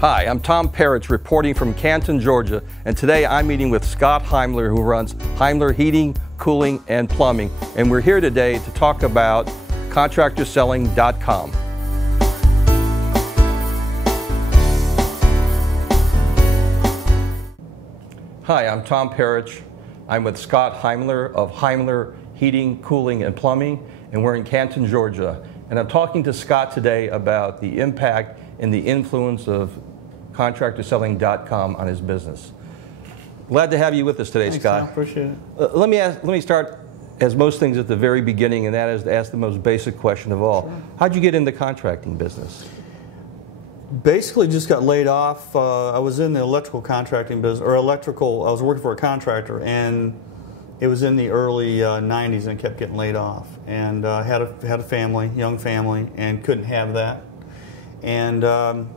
Hi, I'm Tom Parrish reporting from Canton, Georgia, and today I'm meeting with Scott Heimler, who runs Heimler Heating, Cooling, and Plumbing, and we're here today to talk about contractorselling.com. Hi, I'm Tom Parrish. I'm with Scott Heimler of Heimler Heating, Cooling, and Plumbing, and we're in Canton, Georgia. And I'm talking to Scott today about the impact and the influence of contractorselling.com on his business. Glad to have you with us today, Thanks, Scott. I appreciate it. Let me start, as most things, at the very beginning, and that is to ask the most basic question of all. Sure. How'd you get in the contracting business? Basically just got laid off. I was in the electrical contracting business, or electrical, I was working for a contractor, and it was in the early 90s and kept getting laid off. And had a family, young family, and couldn't have that. And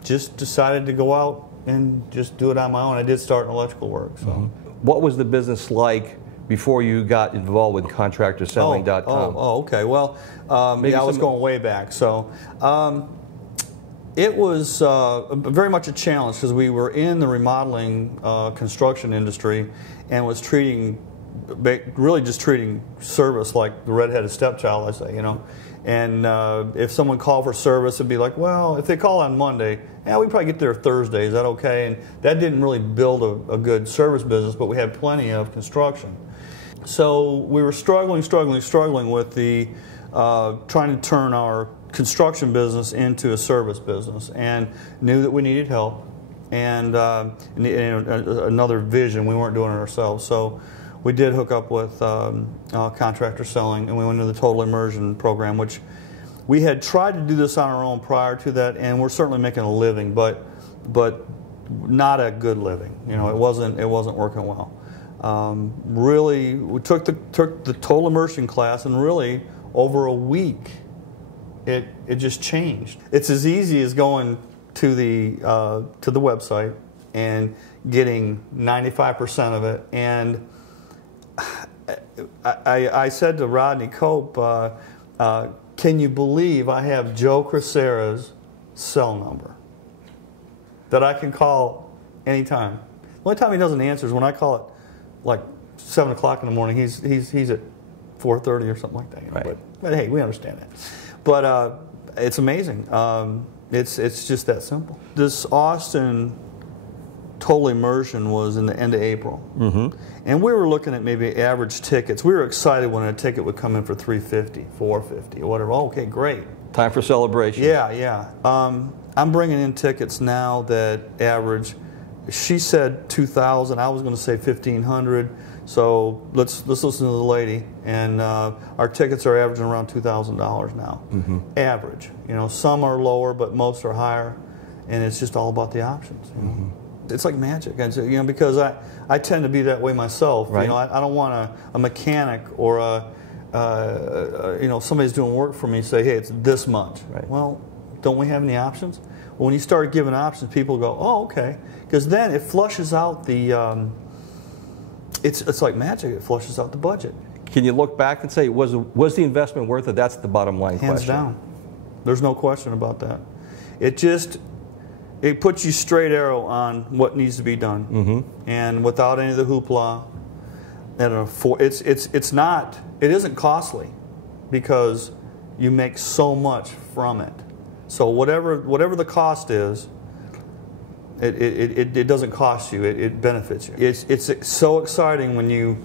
just decided to go out and just do it on my own. I did start in electrical work. So. What was the business like before you got involved with contractorselling.com? Okay. Well, yeah, I was going way back. So it was very much a challenge because we were in the remodeling construction industry and was really just treating service like the redheaded stepchild, I say, you know. And if someone called for service, it'd be like, well, if they call on Monday, yeah, we probably get there Thursday. Is that okay? And that didn't really build a good service business, but we had plenty of construction. So we were struggling with the trying to turn our construction business into a service business, and knew that we needed help and another vision. We weren't doing it ourselves, so we did hook up with Contractor Selling, and we went into the Total Immersion program, which we had tried to do this on our own prior to that, and we're certainly making a living, but not a good living. You know, it wasn't working well. Really, we took the Total Immersion class, and really over a week, it just changed. It's as easy as going to the website and getting 95% of it. And I said to Rodney Cope, can you believe I have Joe Crisera's cell number that I can call anytime? The only time he doesn't answer is when I call it like 7 o'clock in the morning. He's at 4:30 or something like that. You know? Right. But hey, we understand that. But it's amazing. It's just that simple. This Austin Total Immersion was in the end of April. And we were looking at maybe average tickets. We were excited when a ticket would come in for $350, $450, or whatever. Oh, okay, great. Time for celebration. Yeah. I'm bringing in tickets now that average. She said 2,000. I was going to say 1,500. So let's listen to the lady. And our tickets are averaging around $2,000 now. Average. You know, some are lower, but most are higher. And it's just all about the options. You know? It's like magic, and so, you know, because I tend to be that way myself. Right. You know, I don't want a mechanic or you know, somebody's doing work for me say, hey, it's this much. Right. Well, don't we have any options? Well, when you start giving options, people go, oh, okay, because then it flushes out the. It's like magic. It flushes out the budget. Can you look back and say, was the investment worth it? That's the bottom line question. Hands down. There's no question about that. It puts you straight arrow on what needs to be done, and without any of the hoopla. It isn't costly because you make so much from it. So whatever the cost is, it doesn't cost you. It benefits you. It's so exciting when you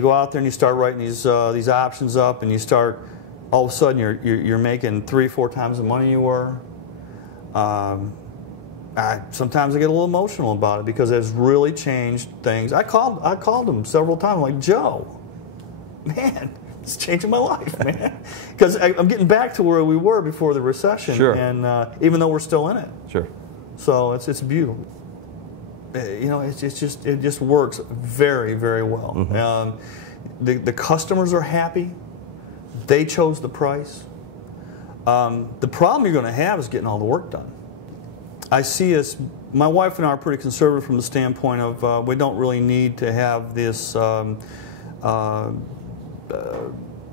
go out there and you start writing these options up, and you start all of a sudden you're making 3-4 times the money you were. Sometimes I get a little emotional about it because it's really changed things. I called him several times. I'm like, Joe, man, it's changing my life, man. Because I'm getting back to where we were before the recession, sure. And even though we're still in it, sure. So it's beautiful. You know, it just works very, very well. The customers are happy. They chose the price. The problem you're going to have is getting all the work done. I see my wife and I are pretty conservative from the standpoint of we don't really need to have this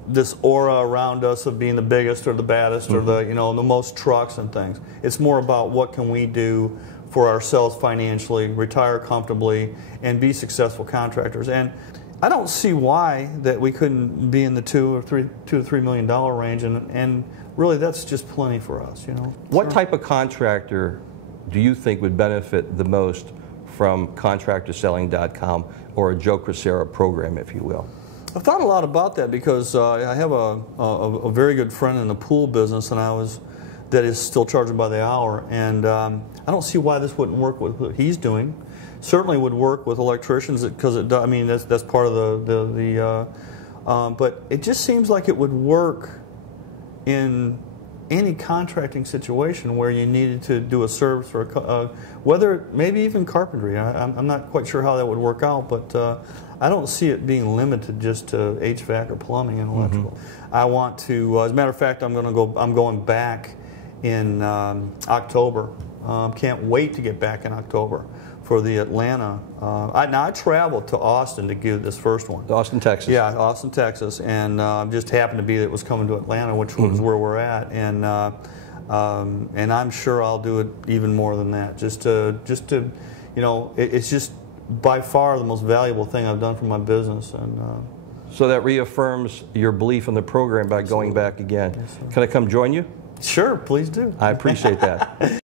this aura around us of being the biggest or the baddest or the the most trucks and things. It's more about what can we do for ourselves financially, retire comfortably, and be successful contractors. And I don't see why that we couldn't be in the $2 to $3 million range, and really that's just plenty for us, you know. What type of contractor do you think would benefit the most from contractorselling.com or a Joe Crisera program, if you will? I've thought a lot about that because I have a very good friend in the pool business, and that is still charging by the hour, and I don't see why this wouldn't work with what he's doing. Certainly would work with electricians because it does. I mean, that's part of but it just seems like it would work in any contracting situation where you needed to do a service or whether maybe even carpentry. I'm not quite sure how that would work out, but I don't see it being limited just to HVAC or plumbing and electrical. Mm-hmm. I want to, as a matter of fact, I'm going back in October. Can't wait to get back in October for the Atlanta. Now I traveled to Austin to give this first one. Austin, Texas. Yeah, Austin, Texas, and just happened to be that it was coming to Atlanta, which was where we're at, and I'm sure I'll do it even more than that. Just to, you know, it's just by far the most valuable thing I've done for my business, and. So that reaffirms your belief in the program by going back again. Yes, can I come join you? Sure, please do. I appreciate that.